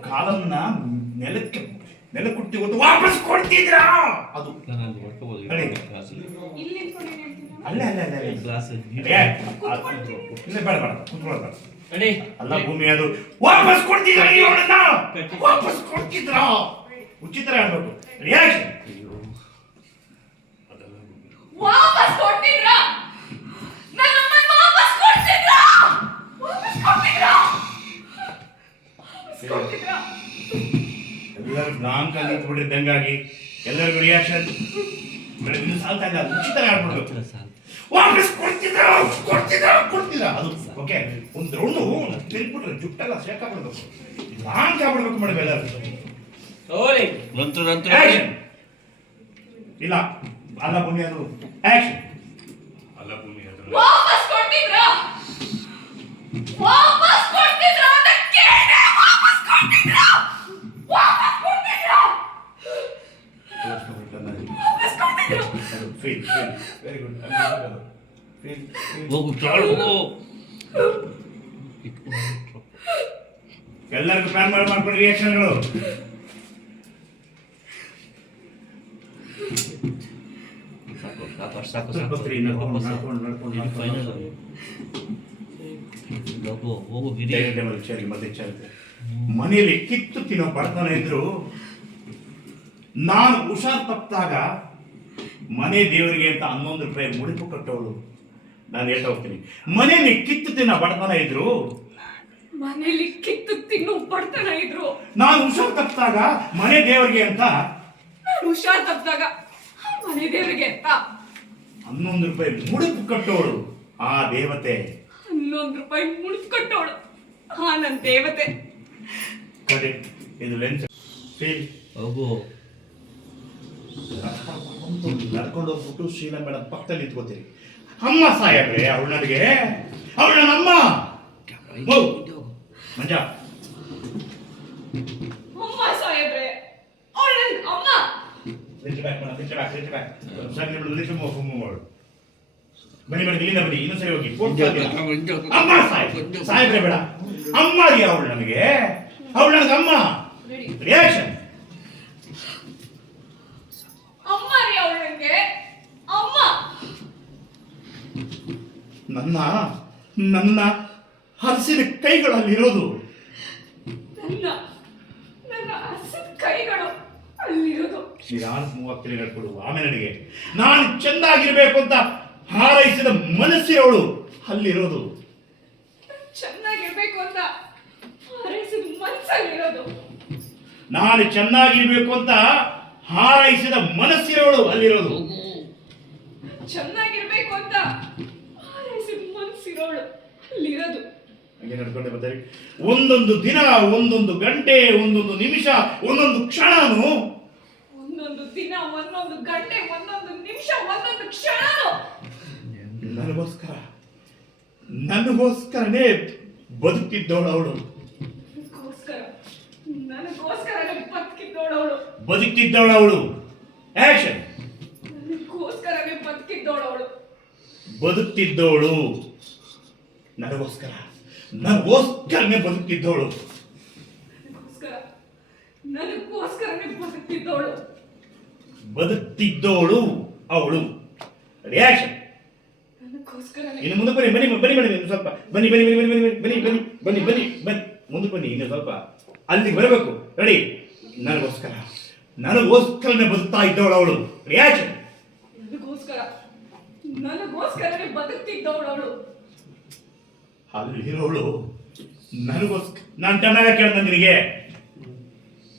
ಕಾಲನ್ನ ನೆಲಕ್ಕೆ ನೆಲಕ್ಕುಟ್ಟಿ ಒಂದು ವಾಪಸ್ ಕೊಡ್ತಿದ್ರಾ ಅದು. ಅಲ್ಲೇ ಅಲ್ಲೇ ಅಲ್ಲೇ ಇಲ್ಲ. ಬೇಡ ಬೇಡ. ಕುತ್ಕೊಳ್ಳೋದು ಅಲ್ಲ ಭೂಮಿ ಅದು. ವಾಪಸ್ ಕೊಡ್ತಿದ್ರ ವಾಪಸ್ ಕೊಡ್ತಿದ್ರ ಉಚಿತರ ಹೇಳ್ಬೇಕು. ರಿಯಾಕ್ಷನ್ ಎಲ್ಲರೂ ಬ್ಲಾಂಕ್ ಆಗಿ ನಿಂತ್ಬಿಟ್ಟಿದ್ದಂಗಾಗಿ ಎಲ್ಲರಿಗೂ ರಿಯಾಕ್ಷನ್ ಬೆಳಗ್ಗೆ ಸಾಲ್ತಾ ಇಲ್ಲ ಉಚಿತ ಹೇಳ್ಬಿಡ್ಬೇಕು ಹತ್ರ ಸಾಕು ವಾಪಸ್ ಕೊಡ್ತಿದ್ರ ಕೊಡ್ತಿದ್ರ ಕೊಡ್ತಿದ್ರ ಅದು ಓಕೆ ಒಂದು ರೌಂಡು ತಿರುಗ್ಬಿಟ್ರೆ ಜುಟ್ಟೆಲ್ಲ ಸೇಕಾಗ್ಬಿಡ್ಬೇಕು ಲಾಂಗ್ ಆಗ್ಬಿಡ್ಬೇಕು ಮೇಡಮ್ ಎಲ್ಲರೂ. ಓಯ್ ನಂತರ ನಂತರ ಆಕ್ಷನ್ ಇಲ್ಲ ಅಲ್ಲ ಭೂಮಿ ಅದು. ಆಕ್ಷನ್ ಅಲ್ಲ ಭೂಮಿ ಅದು. ವಾಪಸ್ ಕೊಡ್ತಿದ್ರಾ? ವಾಪಸ್ ಕೊಡ್ತಿದ್ರಾ ಅಂತ ಕೇಳ್ದೆ, ವಾಪಸ್ ಕೊಡ್ತಿದ್ರಾ? ವಾಪಸ್ ಕೊಡ್ತಿದ್ರಾ? ವಾಪಸ್ ಕೊಡ್ತಿದ್ರು. Feel feel very good feel ಹೋಗು ಎಲ್ಲರಿಗೂ ಪ್ಲಾನ್ ಮಾಡಿ ಮಾಡ್ಕೊಂಡು ರಿಯಾಕ್ಷನ್ಗಳು ಸಾಕು ಸಾಕು ಸಾಕು ನಡ್ಕೊಂಡು, ಫೈನಲ್ ಹೋಗು ಹೋಗು ಮತ್ತೆ ಮನೆಯಲ್ಲಿ ಕಿತ್ತು ತಿನ್ನೋ ಬಡತನ ಇದ್ರು ನಾನು ಹುಷಾರ್ ತಪ್ಪಿದಾಗ ಮನೆ ದೇವರಿಗೆ ಅಂತ ಹನ್ನೊಂದು ರೂಪಾಯಿ ಮುಡಿಪು ಕಟ್ಟೋಳು ನಾನು ಹೇಳ್ತಾ ಹೋಗ್ತೀನಿ. ಮನೆಯಲ್ಲಿ ಕಿತ್ತು ತಿನ್ನ ಬಡತನ ಇದ್ರು? ಮನೇಲಿ ಕಿತ್ತು ತಿನ್ನು ಬಡತನ ಇದ್ರು. ನಾನು ಹುಷಾರ್ ತಪ್ಪಿದಾಗ ಮನೆ ದೇವರಿಗೆ ಅಂತ? ನಾನು ಹುಷಾರ್ ತಪ್ಪಿದಾಗ ಮನೆ ದೇವರಿಗೆ ಅಂತ. ಹನ್ನೊಂದು ರೂಪಾಯಿ ಮುಡಿಪು ಕಟ್ಟೋಳು ಆ ದೇವತೆ. ಹನ್ನೊಂದು ರೂಪಾಯಿ ಮುಡಿಪು ಕಟ್ಟೋಳು ಆ ನನ್ನ ದೇವತೆ. ಕಡೆ ಇದು ಲೆನ್ಸ್ ಫೀಲ್. ಹೋಗು. ನಡ್ಕೊಂಡು ಹೋಗ್ಬಿಟ್ಟು ಶೀಲಾ ಮೇಡಮ್ ಪಕ್ಕದಲ್ಲಿ ನಿಂತ್ಕೋತೀರಿ. ಅಮ್ಮ ಸಾಯಬ್ರೆ ಅವಳು ನನಗೆ ಅವಳು ನಮ್ಮ ಅಮ್ಮ. ಮಂಜ. ಅಮ್ಮ ಸಾಹೇಬ್ರೆ ಅವಳು ನನ್ನ ಅಮ್ಮ! ಲಿಂಚ್ ಬ್ಯಾಕ್ ಮಾಡ ಲಿಂಚ್ ಬ್ಯಾಕ್ ಲಿಂಚ್ ಬ್ಯಾಕ್. ಸರಿ ನೀವು ಲಿಂಚ್ ಮೂವ್ ಮೂವ್ ಮಾಡು ಬನ್ನಿ ಬನ್ನಿ ಇಲ್ಲಿಂದ ಬನ್ನಿ ಇನ್ನೊಂದು ಸರಿ ಹೋಗಿ. ಫೋನ್ ಅಮ್ಮ ಸಾಯ್ ಸಾಯಬ್ರೆ ಬೇಡ ಅಮ್ಮ ರೀ ಅವಳು ನನಗೆ ಅವಳು ನನಗೆ ಅಮ್ಮ ರಿಯಾಕ್ಷನ್ ಅಮ್ಮ ರೀ ಅವಳು ನನಗೆ ಅಮ್ಮ ನನ್ನ ನನ್ನ ಕೈಗಳಲ್ಲಿರೋದು. ನನ್ನ ನನ್ನ ಹಸಿದ ಕೈಗಳು ಅಲ್ಲಿರೋದು. ಮೂವತ್ತು ತಿರುಗಾಡ್ಕೊಡು ಆಮೇಲೆ ನನಗೆ. ನಾನು ಚೆನ್ನಾಗಿರ್ಬೇಕು ಅಂತ ಹಾರೈಸಿದ ಮನಸ್ಸಿರೋಳು ಅಲ್ಲಿರೋದು. ಚೆನ್ನಾಗಿರ್ಬೇಕು ಅಂತ ಹಾರೈಸಿದ ಮನಸ್ಸಲ್ಲಿರೋದು. ನಾನು ಚೆನ್ನಾಗಿರ್ಬೇಕು ಅಂತ ಹಾರೈಸಿದ ಮನಸ್ಸಿರೋಳು ಅಲ್ಲಿರೋದು. ಚೆನ್ನಾಗಿರ್ಬೇಕು ಅಂತ ಹಾರೈಸಿದ ಮನಸ್ಸಿರೋಳು ಅಲ್ಲಿರೋದು. ಹಂಗೆ ನಡ್ಕೊಂಡೆ ಬರ್ತಾರೆ. ಒಂದೊಂದು ದಿನ ಒಂದೊಂದು ಗಂಟೆ ಒಂದೊಂದು ನಿಮಿಷ ಒಂದೊಂದು ಕ್ಷಣನು ಒಂದೊಂದು ದಿನ ಒಂದೊಂದು ಗಂಟೆ ಒಂದೊಂದು ನಿಮಿಷ ಒಂದೊಂದು ಕ್ಷಣನು ನನಗೋಸ್ಕರ ನನಗೋಸ್ಕರನೇ ಬದುಕಿದ್ದವಳು ಅವಳು. ಬದುಕಿದ್ದವಳು ಅವಳು ಆಕ್ಷನ್ ನನಗೋಸ್ಕರನೇ ಬದುಕಿದ್ದೋಳವಳು ಬದುಕ್ತಿದ್ದವಳು ನನಗೋಸ್ಕರ ನನಗೋಸ್ಕರನೇ ಬದುಕಿದ್ದವಳು ನನಗೋಸ್ಕರ ನನಗೋಸ್ಕರನೇ ಬದುಕಿದ್ದೋಳು ಬದುಕ್ತಿದ್ದವಳು ಅವಳು ರಿಯಾಕ್ಷನ್ ಇನ್ನು ಮುಂದೆ ಬನ್ನಿ ಬನ್ನಿ ಬನ್ನಿ ಬನ್ನಿ ಸ್ವಲ್ಪ ಬನ್ನಿ ಬನ್ನಿ ಬನ್ನಿ ಬನ್ನಿ ಬನ್ನಿ ಬನ್ನಿ ಬನ್ನಿ ಬನ್ನಿ ಬನ್ನಿ ಮುಂದೆ ಬನ್ನಿ ಇನ್ನು ಸ್ವಲ್ಪ. ಅಲ್ಲಿಗೆ ಬರಬೇಕು. ರೆಡಿ ನನಗೋಸ್ಕರ. ನನಗೋಸ್ಕರನೇ ಬದುಕ್ತಾ ಇದ್ದವಳು ಅವಳು. ರಿಯಾಕ್ಷನ್ ನನಗೋಸ್ಕರ ನನಗೋಸ್ಕರನೇ ಬದುಕ್ತಿದ್ದವಳವಳು ಅಲ್ಲಿರೋಳು ನನಗೋಸ್ಕರ ನಾನು ಚೆನ್ನಾಗ ಕೇಳ್ದ ನಿನಗೆ.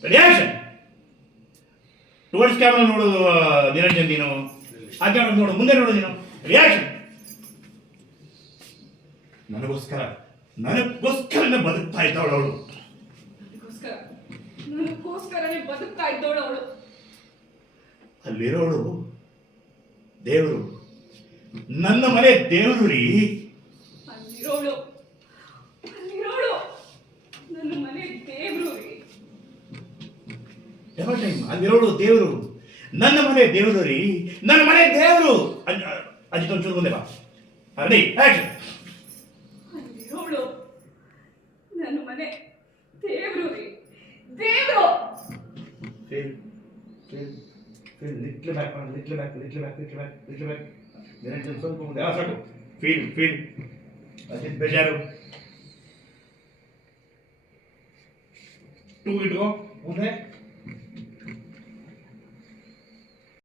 ರಿಯಾಕ್ಷನ್ ಟುವರ್ಡ್ಸ್ ಕ್ಯಾಮ್ರಾ ನೋಡು ನಿರಂಜನ್ ನೀನು. ಆ ಕ್ಯಾಮ್ರಾ ನೋಡು ಮುಂದೆ ನೋಡು ನೀನು. ರಿಯಾಕ್ಷನ್ ನನಗೋಸ್ಕರ. ನನಗೋಸ್ಕರನೇ ಬದುಕ್ತಾ ಇದ್ದವಳು ಅವಳು. ನನಗೋಸ್ಕರ? ನನಗೋಸ್ಕರನೇ ಬದುಕ್ತಾ ಇದ್ದವಳವಳು ಅಲ್ಲಿರೋಳು ದೇವರು. ನನ್ನ ಮನೆ ದೇವರು ರೀ. ಅಲ್ಲಿರೋಳು. ಅಲ್ಲಿರೋಳು. ನನ್ನ ಮನೆ ದೇವ್ರು ರೀ. ಟೈಮ್ ಅಲ್ಲಿರೋಳು ದೇವರು. ನನ್ನ ಮನೆ ದೇವರು ರೀ. ನನ್ನ ಮನೆ ದೇವರು. ಅಜಿತ್ ಒಂಚೂರು ಮುಂದೆ ಬಾ. ರೆಡಿ ಆಕ್ಷನ್ ಅಲ್ಲಿರೋಳು ನನ್ನ ಮನೆ ದೇವ್ರು ರೀ ದೇವ್ರು fail fail fail little back ಮಾಡಿ little back little back little back little back ದಿನಕ್ಕೆ ಸ್ವಲ್ಪ ಮುಂದೆ ಹಾಂ ಸಾಕು ಫೀಲ್ ಫೀಲ್ ಅಜಿತ್ ಬೇಜಾರು ಟೂ ಇಟ್ಕೋ ಮುಂದೆ